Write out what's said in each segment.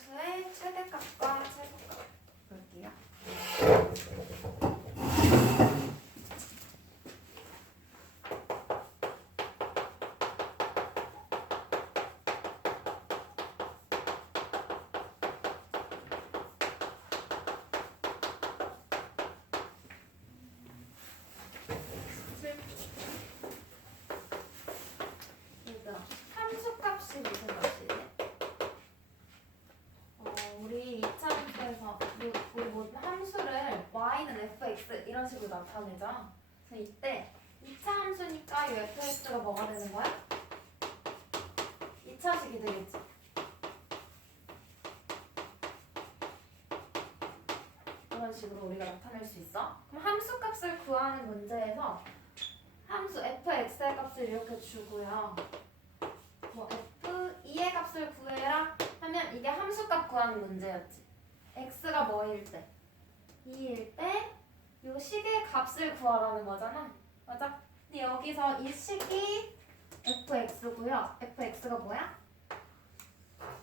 함수의 최대값과 최소값 볼게요. 함수값이 무슨 값이지? 우리 2차 함수에서 우리 모든 함수를 y는 fx 이런 식으로 나타내자. 그래서 이때 2차 함수니까 이 fx가 뭐가 되는 거야? 2차식이 되겠지. 이런 식으로 우리가 나타낼 수 있어. 그럼 함수값을 구하는 문제에서 함수 fx의 값을 이렇게 주고요. 뭐 f2의 값을 구해라 하면 이게 함수값 구하는 문제였지. x가 뭐일 때? 2일 때 이 식의 값을 구하라는 거잖아. 맞아? 근데 여기서 이 식이 fx고요. fx가 뭐야?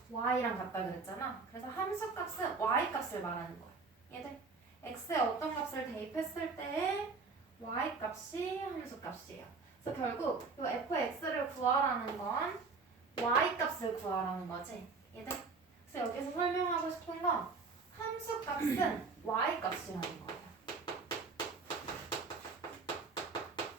y랑 같다 그랬잖아. 그래서 함수값은 y값을 말하는 거야. 얘들 x에 어떤 값을 대입했을 때의 y값이 함수값이에요. 그래서 결국 이 fx를 구하라는 건 y값을 구하라는 거지. 얘들. 그래서 여기서 설명하고 싶은 건 함수값은 y값이라는 거예요.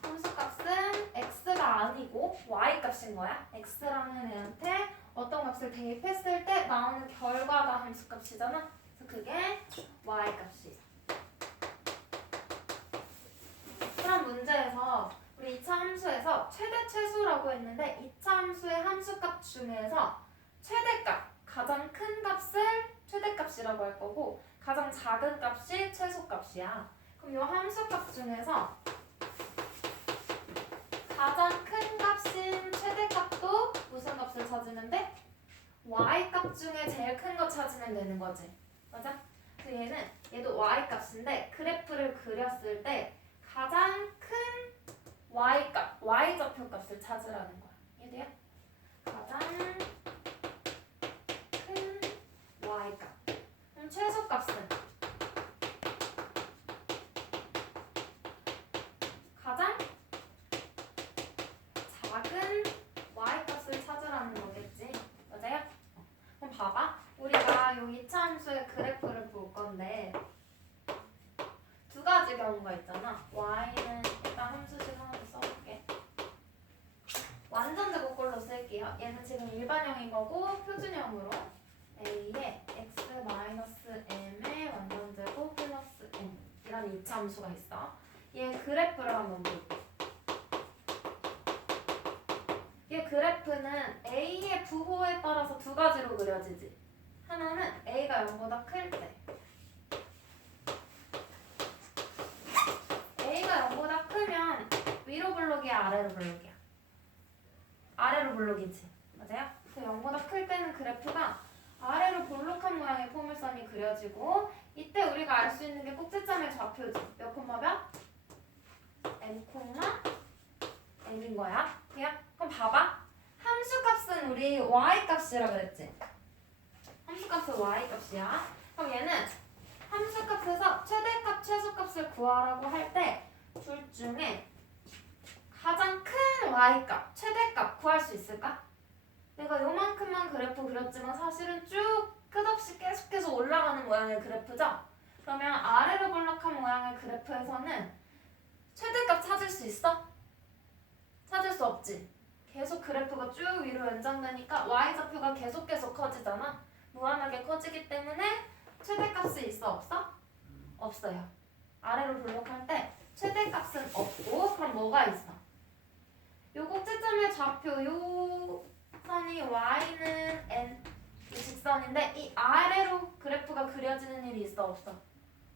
함수값은 x가 아니고 y값인 거야. x라는 애한테 어떤 값을 대입했을 때 나오는 결과가 함수값이잖아. 그래서 그게 y값이야. 그런 문제에서 우리 2차 함수에서 최대 최소라고 했는데 2차 함수의 함수값 중에서 최대값, 가장 큰 값을 최대값이라고 할 거고 가장 작은 값이 최소값이야. 그럼 이 함수값 중에서 가장 큰 값인 최대값도 무슨 값을 찾으면 돼? y값 중에 제일 큰 거 찾으면 되는 거지. 맞아? 그래서 얘도 y값인데 그래프를 그렸을 때 가장 큰 y값, y좌표값을 찾으라는 거야. 이해돼요? 가장 큰 y값. 그럼 최소값은 가장 작은 y값을 찾으라는 거겠지. 맞아요? 그럼 봐봐. 우리가 이 2차 함수의 그래프를 볼 건데 두 가지 경우가 있잖아. y는 일단 함수식 하나 써볼게. 완전 제곱꼴로 쓸게요. 얘는 지금 일반형인 거고 표준형으로 a에 x-m의 완전 제곱 플러스 n 이런 2차 함수가 있어. 얘 그래프를 한번 볼게. 얘 그래프는 a의 부호에 따라서 두 가지로 그려지지. 하나는 a가 0보다 클 때 a가 0보다 크면 위로 블록이야 아래로 블록이야? 아래로 블록이지. 맞아요? 그 0보다 클 때는 그래프가 아래로 볼록한 모양의 포물선이 그려지고 이때 우리가 알 수 있는 게 꼭지점의 좌표지. 몇 콤마 몇? n 콤마 n인 거야. 그럼 봐봐. 함수값은 우리 y값이라 그랬지. 함수값은 y값이야. 그럼 얘는 함수값에서 최대값, 최소값을 구하라고 할 때 둘 중에 가장 큰 y값, 최대값 구할 수 있을까? 내가 요만큼만 그래프 그렸지만 사실은 쭉 끝없이 계속해서 올라가는 모양의 그래프죠? 그러면 아래로 볼록한 모양의 그래프에서는 최대값 찾을 수 있어? 찾을 수 없지. 계속 그래프가 쭉 위로 연장되니까 y좌표가 계속 커지잖아. 무한하게 커지기 때문에 최대값이 있어 없어? 없어요. 아래로 볼록할 때 최대값은 없고 그럼 뭐가 있어? 요 꼭지점의 좌표 요 선이 y는 n 이 직선인데 이 아래로 그래프가 그려지는 일이 있어 없어?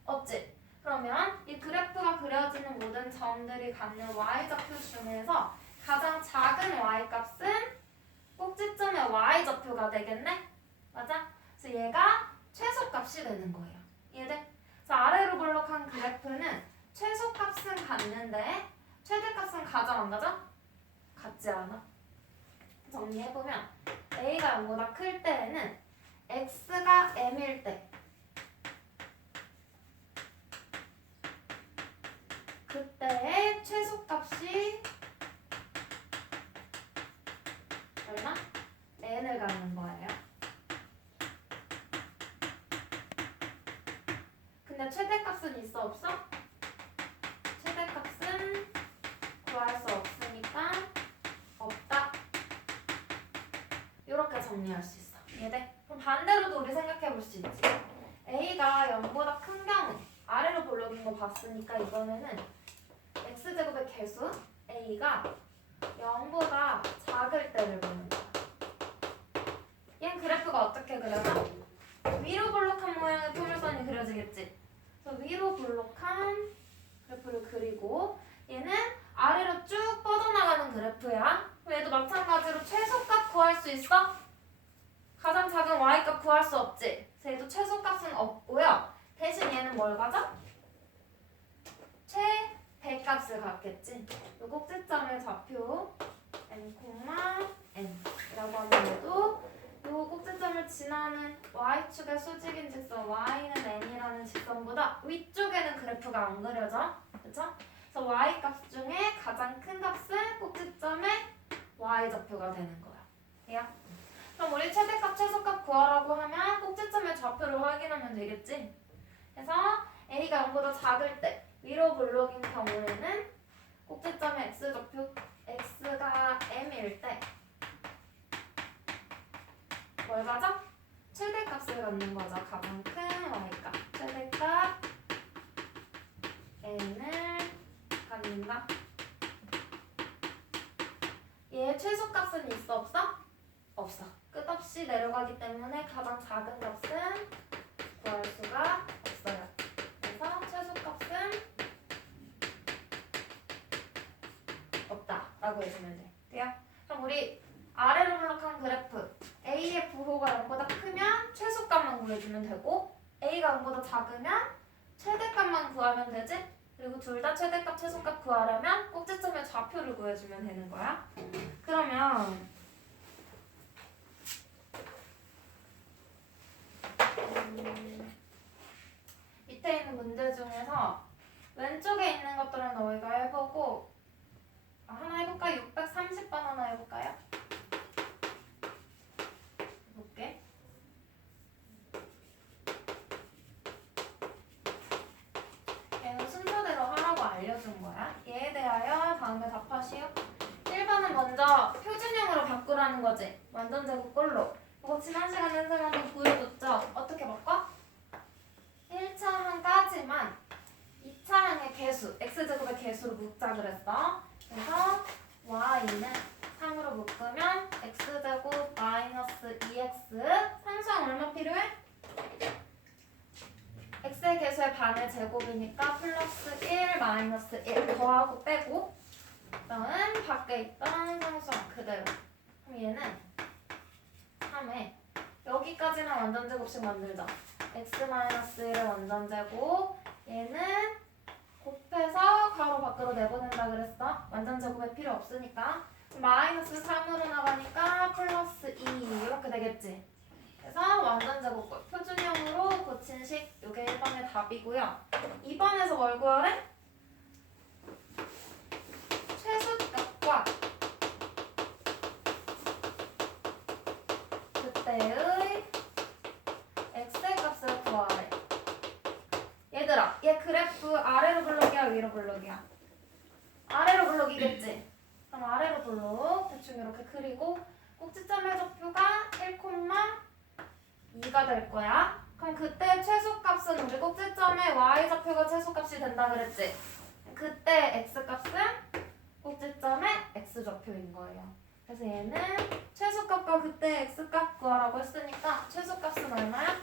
없지. 그러면 이 그래프가 그려지는 모든 점들이 갖는 y좌표 중에서 가장 작은 y값은 꼭지점의 y좌표가 되겠네? 맞아? 그래서 얘가 최소값이 되는 거예요. 이해돼? 그래서 아래로 볼록한 그래프는 최소값은 같는데 최대값은 가져 안 가져? 같지 않아. 정리해보면 a가 0보다 클 때에는 x가 m일 때 그때의 최소값이 얼마? n을 갖는 거예요. 근데 최대값은 있어 없어? 최대값은 구할 수 없으니까 없다. 이렇게 정리할 수 있어. 이해돼? 그럼 반대로도 우리 생각해 볼 수 있지. a가 0보다 큰 경우 아래로 볼록인 거 봤으니까 이번에는 x제곱의 개수 a가 0보다 작을 때를 보는 거야. 얘는 그래프가 어떻게 그려져? 위로 볼록한 모양의 포물선이 그려지겠지. 그래서 위로 볼록한 그래프를 그리고 얘는 아래로 쭉 뻗어나가는 그래프야. 얘도 마찬가지로 최소값 구할 수 있어? 가장 작은 y값 구할 수 없지. 그래서 얘도 최소값은 없고요. 대신 얘는 뭘 가져? 최대값을 갖겠지. 이 꼭지점의 좌표 n, n이라고 하면 얘도 이 꼭지점을 지나는 y축의 수직인 직선 y는 n이라는 직선보다 위쪽에는 그래프가 안 그려져. 그쵸? 그래서 y값 중에 가장 큰 값은 꼭지점의 y좌표가 되는 거야. 이해요? 그럼 우리 최대값, 최소값 구하라고 하면 꼭지점의 좌표를 확인하면 되겠지? 그래서 a가 0보다 작을 때 위로 볼록인 경우에는 꼭지점의 x좌표 x가 m일 때 뭘 가져? 최대값을 갖는 거죠. 가장 큰 y값. 최대값 n을 갖는다. 얘 최소값은 있어 없어? 없어. 끝없이 내려가기 때문에 가장 작은 값은 구할 수가 없어요. 그래서 최소값은 없다라고 해주면 돼. 돼요? 그럼 우리 아래로 볼록한 그래프 A의 부호가 0보다 크면 최소값만 구해주면 되고 A가 0보다 작으면 최대값만 구하면 되지? 그리고 둘 다 최대값, 최소값 구하려면 꼭지점의 좌표를 구해주면 되는 거야. 그러면 밑에 있는 문제 중에서 왼쪽에 있는 것들은 너희가 해보고 하나 해볼까요? 630번 하나 해볼까요? 볼게. 얘는 순서대로 하라고 알려준 거야. 얘에 대하여 다음에 답하시오. 1번은 먼저 표준형으로 바꾸라는 거지. 완전 제곱꼴로. 이거 지난 시간에 선생님한테 보여줬죠? 어떻게 바꿔? 1차 항까지만 2차 항의 개수, x제곱의 개수로 묶자 그랬어. 그래서 y는 3으로 묶으면 x제곱 마이너스 2x 상수항 얼마 필요해? x의 개수의 반의 제곱이니까 플러스 1 마이너스 1 더하고 빼고 그다음 밖에 있던 상수항 그대로. 그럼 얘는 3에 여기까지는 완전제곱식 만들자. x 마이너스 1의 완전제곱 얘는 곱해서 가로 밖으로 내보낸다 그랬어. 완전제곱이 필요 없으니까. 마이너스 3으로 나가니까 플러스 2 이렇게 되겠지. 그래서 완전제곱꼴 표준형으로 고친 식 이게 1번의 답이고요. 2번에서 뭘 구하래? 최소값과 그때의 x의 값을 구하래. 얘들아, 얘 그래프 아래로 블록이야 위로 블록이야? 아래로 블록이겠지? 그럼 아래로 블록 대충 이렇게 그리고 꼭지점의 좌표가 1,2가 될 거야. 그럼 그때 최소값은 우리 꼭지점의 y좌표가 최소값이 된다 그랬지? 그때 x값은 꼭지점의 x좌표인 거예요. 그래서 얘는 최소값과 그때 x값 구하라고 했으니까 최소값은 얼마야?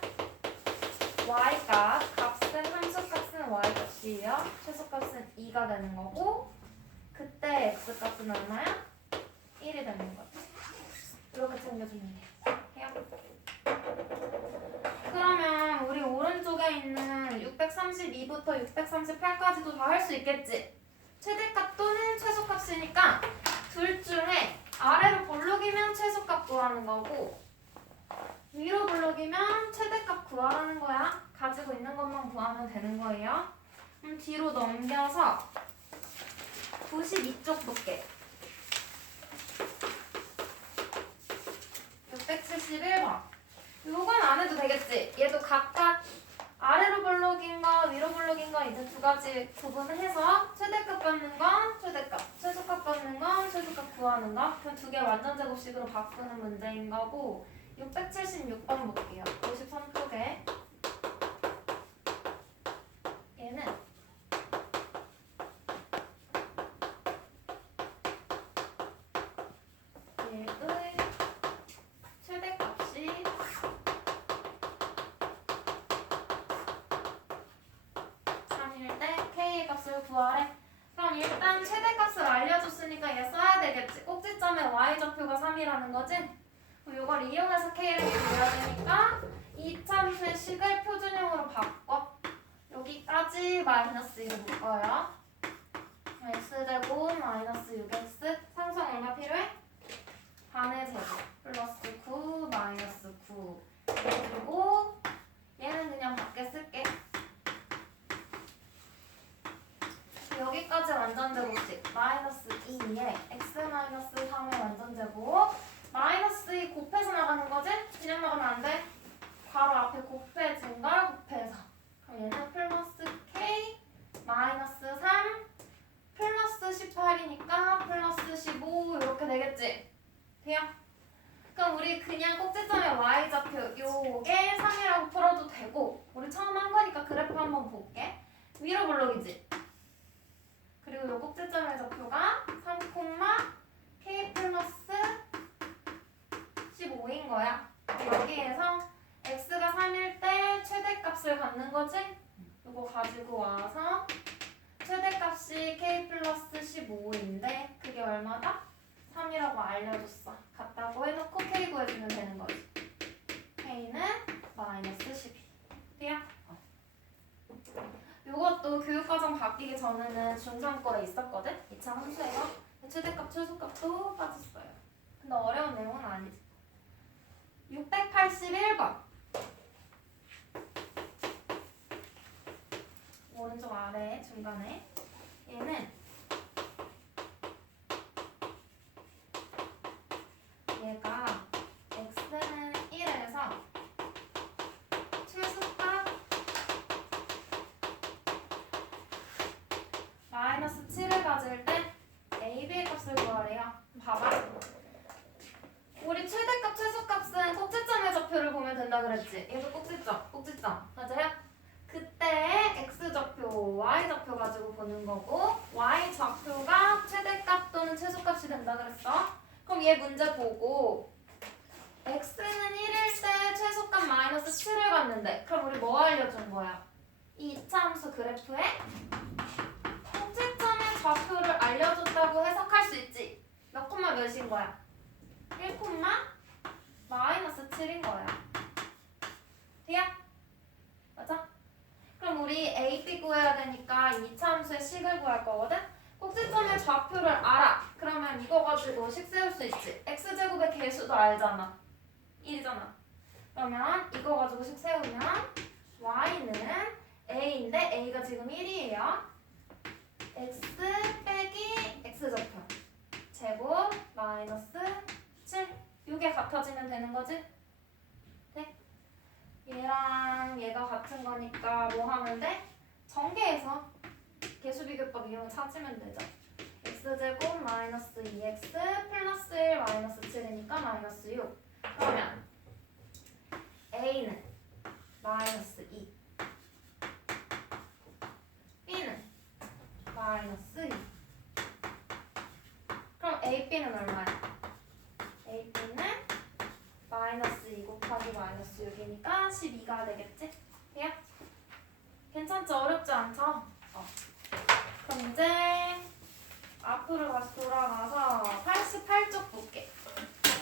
y값, 값은 함수값은 y값이에요. 최소값은 2가 되는 거고 그때 x값은 얼마야? 1이 되는 거지. 이렇게 챙겨주면 돼. 해요? 그러면 우리 오른쪽에 있는 632부터 638까지도 다 할 수 있겠지? 최대값 또는 최소값이니까 둘 중에 아래로 볼록이면 최소값 구하는 거고 위로 볼록이면 구하라는 거야. 가지고 있는 것만 구하면 되는 거예요. 그럼 뒤로 넘겨서 92쪽 볼게. 671번. 요건 안 해도 되겠지? 얘도 각각 아래로 블록인가 위로 블록인가 이제 두 가지 구분을 해서 최대값 받는 건 최대값, 최소값 받는 건 최소값 구하는 거. 그 두 개 완전 제곱식으로 바꾸는 문제인 거고. 676번 볼게요. 53쪽에 얘는 얘의 최대값이 3일 때 K의 값을 구하래. 그럼 일단 최대값을 알려줬으니까 얘 써야 되겠지. 꼭지점에 Y좌표가 3이라는 거지? 그럼 이걸 이용해서 K를 구해야 되니까 이 참수의 식을 표준형으로 바꿔. 여기까지 마이너스 1을 볼 거예요. x제곱 마이너스 6x 상수항 얼마 필요해? 반의 제곱 플러스 9 마이너스 9 그리고 얘는 그냥 밖에 쓸게. 여기까지 완전제곱식 마이너스 2에 x 마이너스 3의 완전제곱 마이너스 2 곱해서 나가는 거지? 그냥 나가면 안 돼. 바로 앞에 곱해진 걸 곱해서. 그럼 얘는 플러스 k 마이너스 3 플러스 18이니까 플러스 15 이렇게 되겠지? 돼요? 그럼 우리 그냥 꼭지점의 y좌표 요게 3이라고 풀어도 되고 우리 처음 한 거니까 그래프 한번 볼게. 위로 블록이지? 그리고 요 꼭지점의 좌표가 3, k 플러스 15인 거야. 여기에서 x가 3일 때 최대값을 갖는 거지? 이거 가지고 와서 최대값이 k 플러스 15인데 그게 얼마다? 3이라고 알려줬어. 같다고 해놓고 k 구해주면 되는 거지. k는 마이너스 12. 돼요? 이것도 교육과정 바뀌기 전에는 중3 거에 있었거든? 2차 함수에서 최대값, 최소값도 빠졌어요. 근데 어려운 내용은 아니지. 681번. 오른쪽 아래 중간에 얘는 얘가 x는 1에서 최소값 마이너스 7을 가질 때 AB의 값을 구하래요. 봐봐. 우리 최대값, 최소값은 꼭지점의 좌표를 보면 된다 그랬지? 얘도 꼭지점, 꼭지점. 맞아요? 그때 x좌표, y좌표 가지고 보는 거고 y좌표가 최대값 또는 최소값이 된다 그랬어? 그럼 얘 문제 보고 x는 1일 때 최소값 마이너스 7을 갖는데 그럼 우리 뭐 알려준 거야? 이 이차함수 그래프에 꼭지점의 좌표를 알려줬다고 해석할 수 있지? 몇 콤마 몇인 거야? 1 콤마 마이너스 7인 거야. 돼요? 맞아? 그럼 우리 A, B 구해야 되니까 이차 함수의 식을 구할 거거든? 꼭지점의 좌표를 알아. 그러면 이거 가지고 식 세울 수 있지. x제곱의 개수도 알잖아. 1이잖아. 그러면 이거 가지고 식 세우면 y는 a인데 a가 지금 1이에요. x 빼기 x좌표 제곱 마이너스 7. 이게 같아지면 되는 거지? 네? 얘랑 얘가 같은 거니까 뭐 하면 돼? 전개해서 개수비교법 이용 찾으면 되죠. x제곱 마이너스 2x 플러스 1 마이너스 7이니까 마이너스 6. 그러면 a는 마이너스 2 b는 마이너스 2. 그럼 a, b는 얼마야? a, b는 마이너스 2 곱하기 마이너스 6이니까 12가 되겠지? 돼요? 괜찮죠? 어렵지 않죠? 그럼 이제 앞으로 다시 돌아가서 88쪽 볼게.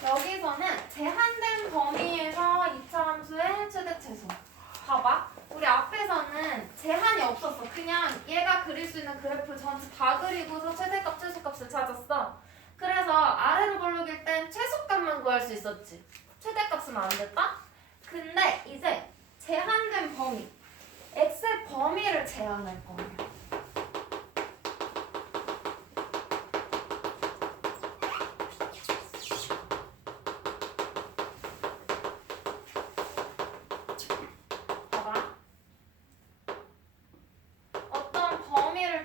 여기서는 제한된 범위에서 2차 함수의 최대 최소. 봐봐. 우리 앞에서는 제한이 없었어. 그냥 얘가 그릴 수 있는 그래프 전체 다 그리고서 최대값, 최소값을 찾았어. 그래서 아래로 블록일 땐 최소값만 구할 수 있었지. 최대값은 안 됐다? 근데 이제 제한 제한할 거예요.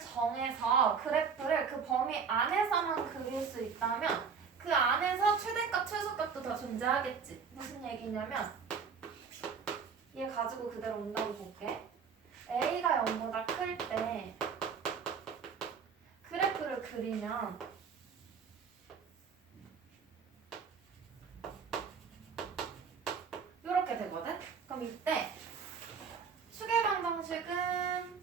정해서 그래프를 그 범위 안에서만 그릴 수 있다면 그 안에서 최대값, 최소값도 다 존재하겠지. 무슨 얘기냐면 얘 가지고 그대로 온다고 볼게. A가 0보다 클 때 그래프를 그리면 이렇게 되거든? 그럼 이때 수계방 정식은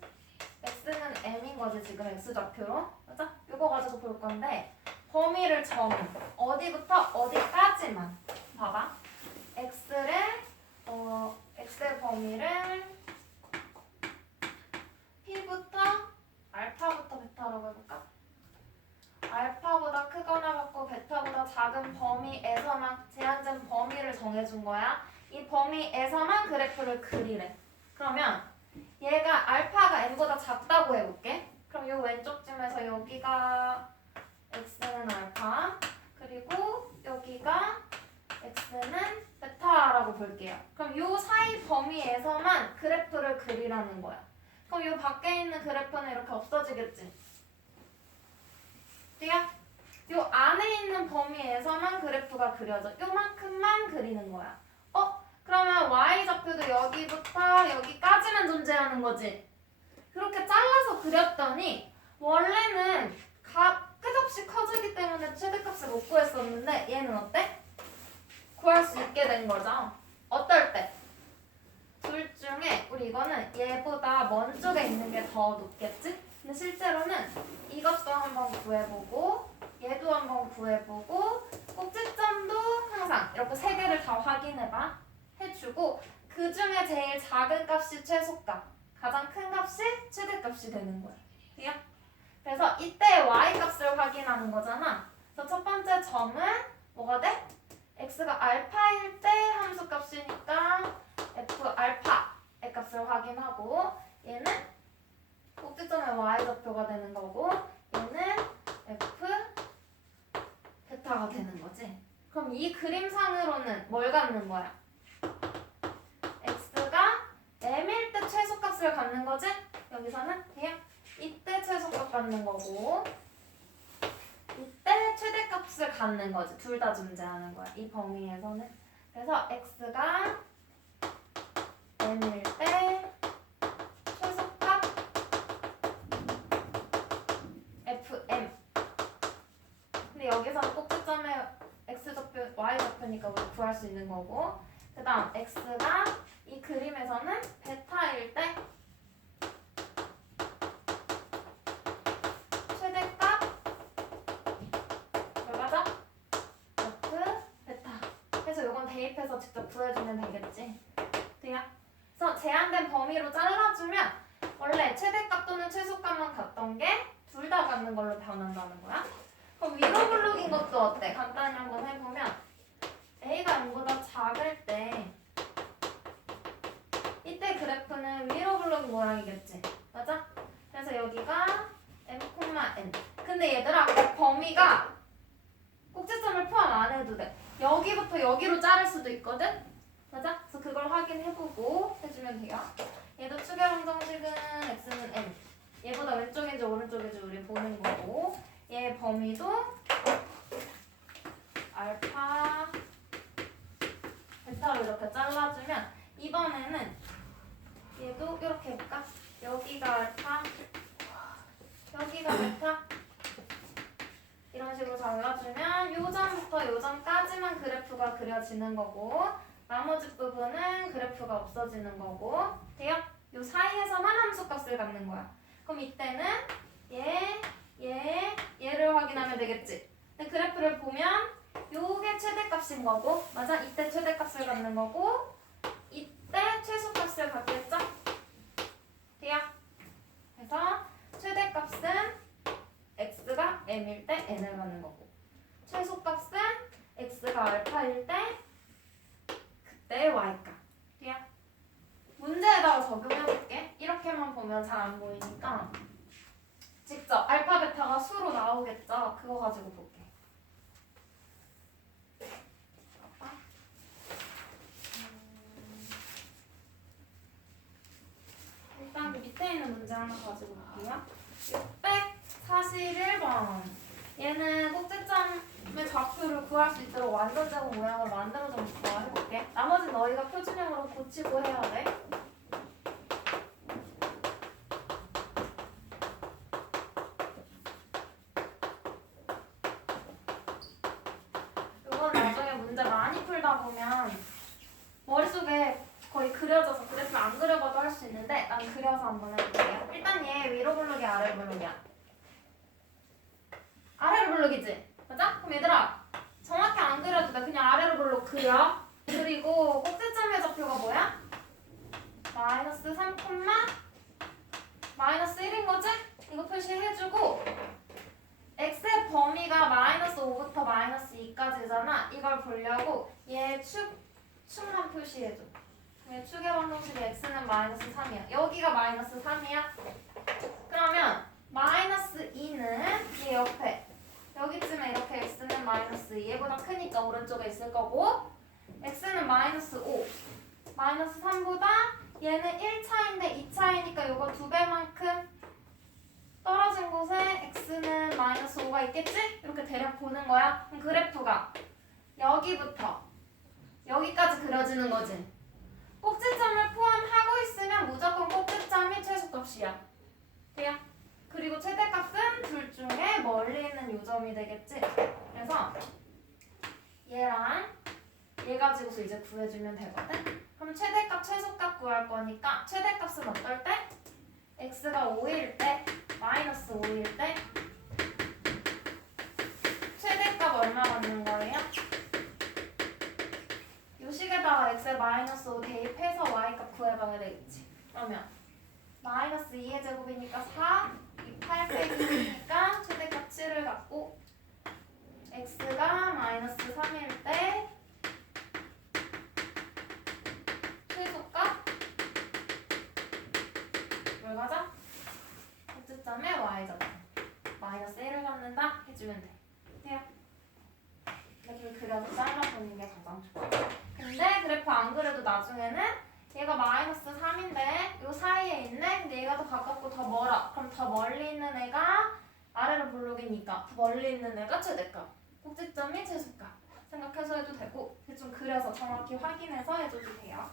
x는 m인 거지 지금 x좌표로. 맞아? 이거 가지고 볼 건데 범위를 정해. 어디부터 어디까지만. 봐봐. x의 범위를 p부터 알파부터 베타라고 해볼까? 알파보다 크거나 같고 베타보다 작은 범위에서만 제한된 범위를 정해준 거야. 이 범위에서만 그래프를 그리래. 그러면 얘가 알파가 n보다 작다고 해볼게. 그럼 요 왼쪽쯤에서 여기가 x는 알파 그리고 여기가 x는 베타라고 볼게요. 그럼 요 사이 범위에서만 그래프를 그리라는 거야. 그럼 요 밖에 있는 그래프는 이렇게 없어지겠지? 돼요? 요 안에 있는 범위에서만 그래프가 그려져. 요만큼만 그리는 거야. 그러면 y좌표도 여기부터 여기까지만 존재하는 거지. 그렇게 잘라서 그렸더니 원래는 끝없이 커지기 때문에 최대값을 못 구했었는데 얘는 어때? 구할 수 있게 된 거죠. 어떨 때? 둘 중에 우리 이거는 얘보다 먼 쪽에 있는 게 더 높겠지? 근데 실제로는 이것도 한번 구해보고 얘도 한번 구해보고 꼭지점도 항상 이렇게 세 개를 다 확인해봐. 해주고 그 중에 제일 작은 값이 최소값, 가장 큰 값이 최대값이 되는 거야. 돼요? 그래서 이때 y값을 확인하는 거잖아. 그래서 첫 번째 점은 뭐가 돼? x가 알파일 때 함수값이니까 f 알파의 값을 확인하고 얘는 꼭지점의 y좌표가 되는 거고 얘는 f 베타가 되는 거지. 그럼 이 그림상으로는 뭘 갖는 거야? x가 m일 때 최소값을 갖는 거지? 여기서는 그냥 이때 최소값 갖는 거고 이때 최대값을 갖는 거지. 둘 다 존재하는 거야. 이 범위에서는. 그래서 x가 m일 때 최소값 fm. 근데 여기서는 꼭지점에 x좌표, y좌표니까 우리 구할 수 있는 거고 그 다음 x가 이 그림에서는 베타일 때 최대값 얼마죠? f 베타 해서 이건 대입해서 직접 구해주면 되겠지. 돼요? 그래서 제한된 범위로 잘라주면 원래 최대값 또는 최소값만 같던 게 둘 다 갖는 걸로 변한다는 거야. 그럼 위로 블록인 것도 어때? 간단히 한번 해보면 A가 0보다 작을 때 이때 그래프는 위로 블록 모양이겠지. 맞아? 그래서 여기가 m, n. 근데 얘들아 범위가 꼭지점을 포함 안 해도 돼. 여기부터 여기로 자를 수도 있거든? 맞아? 그래서 그걸 확인해보고 해주면 돼요. 얘도 추계방 정식은 x는 n. 얘보다 왼쪽인지 오른쪽인지 우리 보는 거고 얘 범위도 알파 베타로 이렇게 잘라주면 이번에는 얘도 이렇게 해볼까? 여기가 알파 여기가 베타 이런 식으로 잘라주면 요점부터 요점까지만 그래프가 그려지는 거고 나머지 부분은 그래프가 없어지는 거고 돼요? 요 사이에서만 함수값을 갖는 거야. 그럼 이때는 얘를 확인하면 되겠지. 근데 그래프를 보면 요게 최대값인 거고 맞아? 이때 최대값을 갖는 거고 이때 최소값을 갖겠죠? 돼요? 그래서 최대값은 x가 m일 때 n을 갖는 거고 최소값은 x가 알파일 때 그때 y값. 돼요? 문제에다가 적용해볼게. 이렇게만 보면 보면 잘 안 보이니까 직접 알파 베타가 수로 나오겠죠? 그거 가지고 볼게. 일단 그 밑에 있는 문제 하나 가지고 볼게요. 641번. 얘는 꼭지점의 좌표를 구할 수 있도록 완전제곱 모양으로 만들어서 해볼게. 나머지 너희가 표준형으로 고치고 해야 돼. 이건 나중에 문제 많이 풀다 보면 머릿속에 거의 그려져서 그래프를 안 그려봐도 할 수 있는데 난 그려서 한번 해볼게요. 일단 얘 위로 블록이 아래 블록이야. 아래로 블록이지? 맞아? 그럼 얘들아 정확히 안 그려도 돼. 그냥 아래로 블록 그려. 그리고 꼭지점의 좌표가 뭐야? 마이너스 3, 마이너스 1인 거지? 이거 표시해주고 x의 범위가 마이너스 5부터 마이너스 2까지잖아. 이걸 보려고 얘 축만 표시해줘. 얘 축의 방정식이 x는 마이너스 3이야. 여기가 마이너스 3이야. 그러면 마이너스 2는 얘 옆에 여기쯤에 이렇게 x는 마이너스 2 얘보다 크니까 오른쪽에 있을 거고 x는 마이너스 5 마이너스 3보다 얘는 1차인데 2차이니까 요거 2배만큼 떨어진 곳에 x는 마이너스 5가 있겠지? 이렇게 대략 보는 거야. 그럼 그래프가 여기부터 여기까지 그려지는 거지. 꼭지점을 포함하고 있으면 무조건 꼭지점이 최소값이야. 돼요? 그리고 최대값은 둘 중에 멀리 있는 요점이 되겠지. 그래서 얘랑 얘 가지고서 이제 구해주면 되거든. 그럼 최대값, 최소값 구할 거니까 최대값은 어떨 때? x가 5일 때, 마이너스 5일 때 최대값 얼마 받는 거예요? 요 식에다가 x에 마이너스 5 대입해서 y값 구해봐야 되겠지. 그러면 마이너스 2의 제곱이니까 4, 8 빼기 2니까 최대값 7을 갖고 x가 마이너스 3일 때 최소값 뭘 가자? 꼭지점에 y좌표 마이너스 1을 갖는다 해주면 돼. 돼요? 이렇게 그려서 잘라보는 게 가장 좋아. 근데 그래프 안 그래도 나중에는 얘가 마이너스 3인데 요 사이에 있네? 근데 얘가 더 가깝고 더 멀어. 그럼 더 멀리 있는 애가 아래로 블록이니까 더 멀리 있는 애가 최대값. 꼭지점이 최소값. 생각해서 해도 되고 좀 그려서 정확히 확인해서 해줘도 돼요.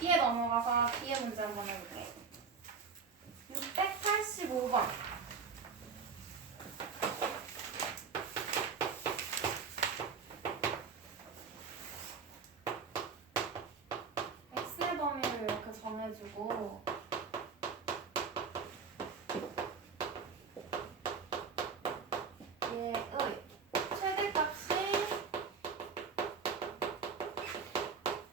B에 넘어가서 B의 문제 한번 해볼게. 685번. x의 범위를 이렇게 정해주고 얘의 최대값이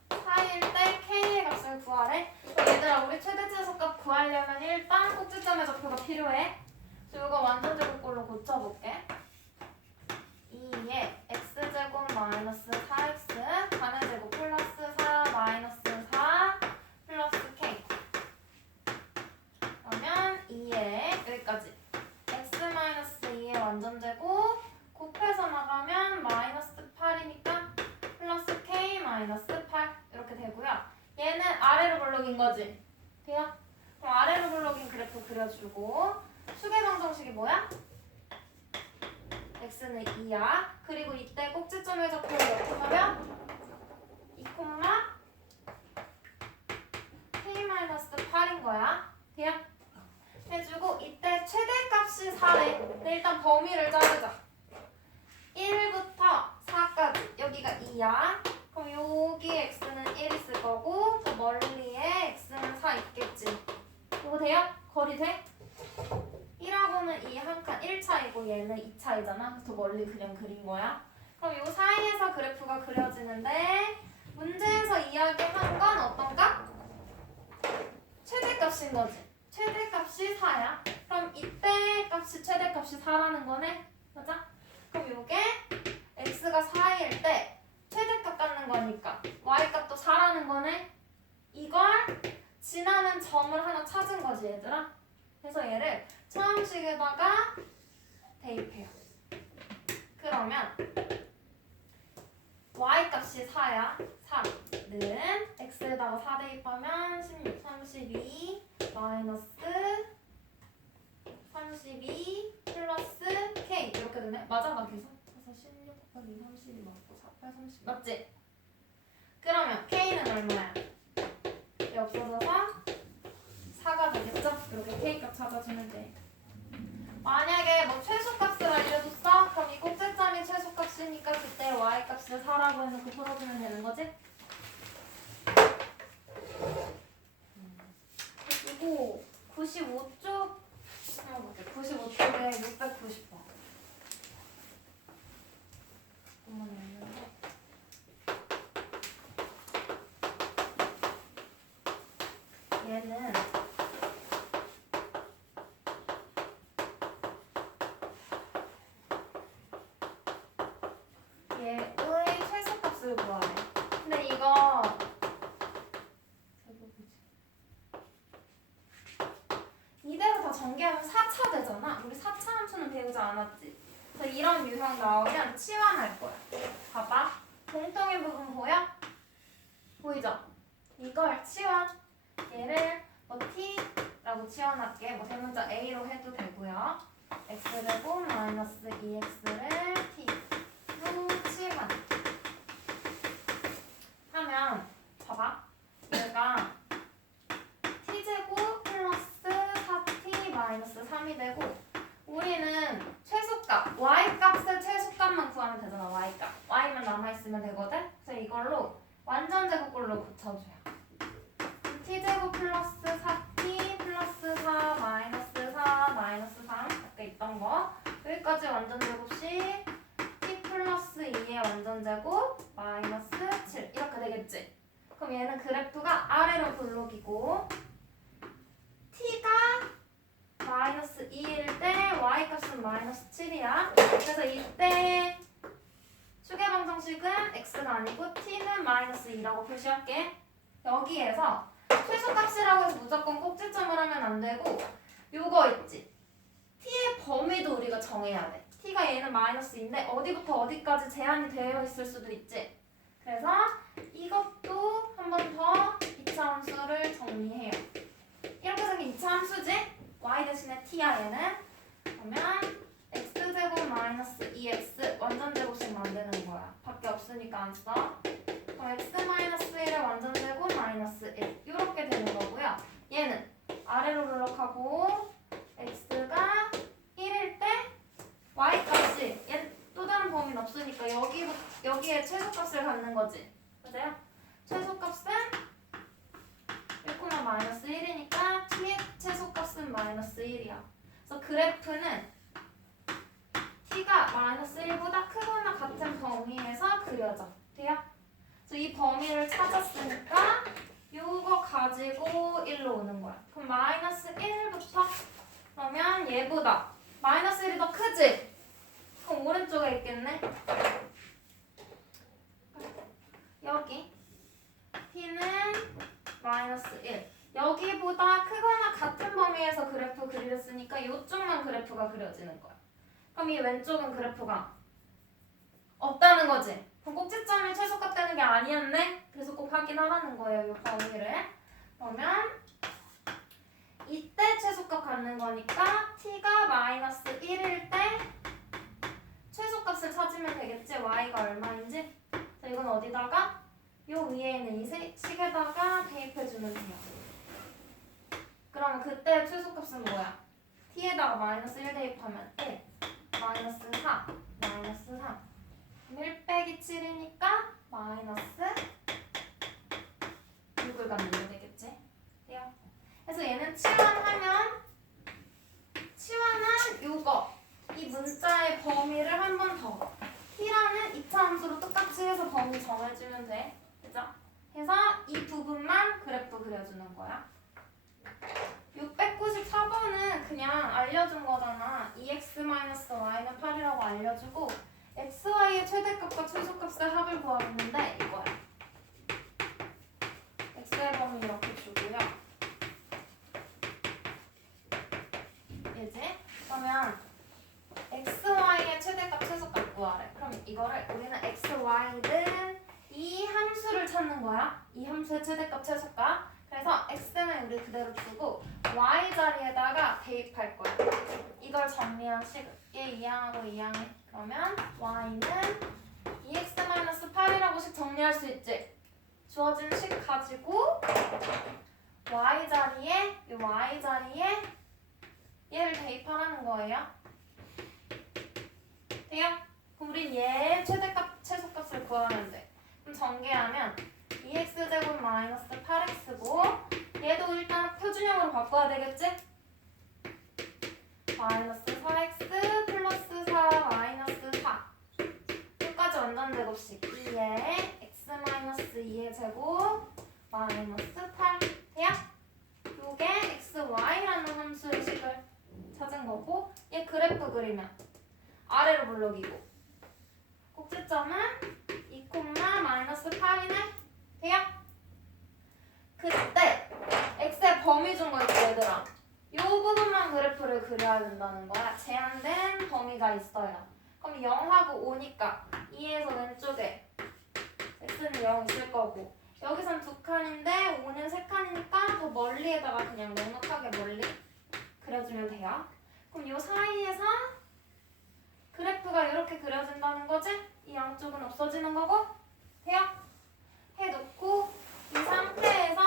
4일 때 k의 값을 구하래. 얘들아 우리 최대 최소값 구하려면 일단 꼭지점의 좌표가 필요해. 그래서 이거 완전제곱꼴로 고쳐볼게. 2에 x제곱 마이너스 4x 반의 제곱 플러스 4 마이너스 4 플러스 k. 그러면 2에 여기까지 x 마이너스 2의 완전제곱 곱해서 나가면 마이너스 8이니까 플러스 k 마이너스 8 이렇게 되고요. 얘는 아래로 블록인 거지? 돼요? 그럼 아래로 블록인 그래프 그려주고 축의 방정식이 뭐야? x는 2야. 그리고 이때 꼭지점의 좌표를 이렇게 하면 2, k-8인 거야. 돼요? 해주고 이때 최대값이 4래. 근데 일단 범위를 자르자. 1부터 4까지 여기가 2야. 그럼 여기 x는 1 있을 거고 저 멀리에 x는 4 있겠지. 이거 돼요? 거리 돼? 1하고는 2 한 칸 1차이고 얘는 2차이잖아. 그래서 더 멀리 그냥 그린 거야. 그럼 이 사이에서 그래프가 그려지는데 문제에서 이야기한 건 어떤 값? 최대값인 거지. 최대값이 4야. 그럼 이때 값이 최대값이 4라는 거네. 맞아? 그럼 요게 x가 4일 때 최대값 갖는 거니까 y값도 4라는 거네. 이걸 지나는 점을 하나 찾은 거지 얘들아. 그래서 얘를 처음식에다가 대입해요. 그러면 y값이 4야. 4는 x에다가 4 대입하면 16, 32 마이너스 32 플러스 k 이렇게 되네. 맞아? 나 계산? 16 곱하기 32 맞고 4, 8, 30 맞지? 그러면 k는 얼마야? 여기 없어져서 4가 되겠죠? 이렇게 k값 찾아주면 돼. 만약에 뭐 최소값을 알려줬어? 그럼 이 꼭지점이 최소값이니까 그때 y값을 4라고 해놓고 풀어주면 되는 거지? 그리고 95쪽 95쪽에 690번. 얘는 얘의 최소값을 구하래. 근데 이거 이대로 다 전개하면 4차 되잖아. 우리 4차 함수는 배우지 않았지. 그래서 이런 유형 나오면 치환할 거야. 봐봐. 공통의 부분 보여? 보이죠? 이걸 치환. 얘를 뭐 t라고 치환할게. 뭐 대문자 a로 해도 되고요. x제곱 마이너스 2x를 t로 치환. 하면 봐봐. 얘가 t제곱 플러스 4t 마이너스 3이 되고 우리는 최소값, y값의 최소값만 구하면 되잖아. y값. y만 남아있으면 되거든? 그래서 이걸로 완전 제곱꼴로 고쳐줘요. t제곱 플러스 4t 플러스 4 마이너스 4 마이너스 3 아까 있던 거 여기까지 완전 제곱씩 t 플러스 2의 완전 제곱 마이너스 7 이렇게 되겠지? 그럼 얘는 그래프가 아래로 블록이고 t가 마이너스 2일 때 y값은 마이너스 7이야. 그래서 이때 추계방정식은 x가 아니고 t는 마이너스 2라고 표시할게. 여기에서 최소값이라고 해서 무조건 꼭지점을 하면 안 되고 요거 있지? t의 범위도 우리가 정해야 돼. t가 얘는 마이너스 2인데 어디부터 어디까지 제한이 되어 있을 수도 있지. 그래서 이것도 한 번 더 2차 함수를 정리해요. 이렇게 생긴 2차 함수지? y 대신에 t야 얘는. 그러면 x제곱 마이너스 2x 완전 제곱씩 만드는 거야. 밖에 없으니까 안 써. 그럼 x 마이너스 1의 완전 제곱 마이너스 1 이렇게 되는 거고요. 얘는 아래로 블록하고 x가 1일 때 y값이 얘 또 다른 범위는 없으니까 여기에 최소값을 갖는 거지. 맞아요? 최소값은 1, 마이너스 1이니까 t의 최소값은 마이너스 1이야. 그래서 그래프는 t가 마이너스 1보다 크거나 같은 범위에서 그려져. 돼요? 그래서 이 범위를 찾았으니까 요거 가지고 1로 오는 거야. 그럼 마이너스 1부터 그러면 얘보다 마이너스 1이 더 크지? 그럼 오른쪽에 있겠네. 여기 t는 마이너스 1 여기보다 크거나 같은 범위에서 그래프 그렸으니까 이쪽만 그래프가 그려지는 거야. 그럼 이 왼쪽은 그래프가 없다는 거지. 그럼 꼭지점이 최소값 되는 게 아니었네? 그래서 꼭 확인하라는 거예요, 이 범위를. 그러면 이때 최소값 갖는 거니까 t가 마이너스 1일 때 최소값을 찾으면 되겠지? y가 얼마인지. 자, 이건 어디다가? 요 위에 있는 이 식에다가 대입해주면 돼요. 그러면 그때 최소값은 뭐야? t에다가 마이너스 1 대입하면 1 마이너스 4 마이너스 3 1 빼기 7이니까 마이너스 6을 갖는 게 되겠지? 돼요? 그래서 얘는 치환한 요거 이 문자의 범위를 한 번 더 t라는 2차 함수로 똑같이 해서 범위 정해주면 돼. 그죠? 해서 이 부분만 그래프 그려주는 거야. 694번은 그냥 알려준 거잖아. 2x-y는 8이라고 알려주고 xy의 최대값과 최소값의 합을 구하는데 이거야. x의 범위 이렇게 주고요. 그러면 xy의 최대값 최소값 구하래. 그럼 이거를 우리는 xy는 이 함수를 찾는 거야. 이 함수의 최대값 최소값. 그래서 x는 우리 그대로 두고 y 자리에다가 대입할 거야. 이걸 정리한 식을 얘 이항하고 이항해. 그러면 y는 2x-8이라고 식 정리할 수 있지. 주어진 식 가지고 y 자리에 이 y 자리에 얘를 대입하라는 거예요. 돼요? 그럼 우린 얘의 최대값 최소값을 구하면 돼. 그럼 전개하면 2x제곱 마이너스 8x고 얘도 일단 표준형으로 바꿔야 되겠지? 마이너스 4x 플러스 4 마이너스 4 끝까지 완전 제곱식 2에 x 마이너스 2의 제곱 마이너스 8 돼요? 요게 xy라는 함수의 식을 찾은 거고 얘 그래프 그리면 아래로 블록이고 꼭지점은 2, 마이너스 8이네? 돼요? 그때 x의 범위 준 거 있지 얘들아. 요 부분만 그래프를 그려야 된다는 거야. 제한된 범위가 있어요. 그럼 0하고 5니까 2에서 왼쪽에 x는 0 있을 거고 여기선 2칸인데 5는 3칸이니까 더 멀리에다가 그냥 넉넉하게 멀리 그려주면 돼요. 그럼 요 사이에서 그래프가 이렇게 그려진다는 거지? 이 양쪽은 없어지는 거고 돼요? 해놓고 이 상태에서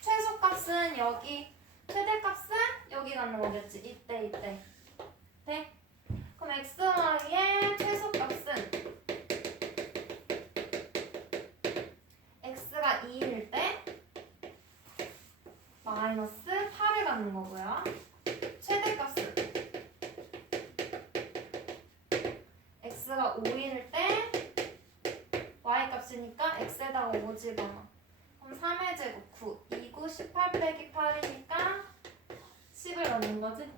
최소값은 여기 최대값은 여기 갖는 거겠지. 이때 돼? 그럼 xy의 최소값은 x가 2일 때 마이너스 8을 갖는 거고요. 최대값은 x가 5일 때 y값이니까 x에다가 5 집어넣어. 그럼 3의 제곱 9, 2, 9, 18 빼기 8이니까 10을 넣는 거지?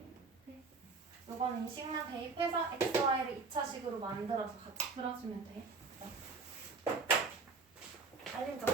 이건 이 식만 대입해서 x, y를 2차식으로 만들어서 같이 풀어주면 돼. 알림 좀.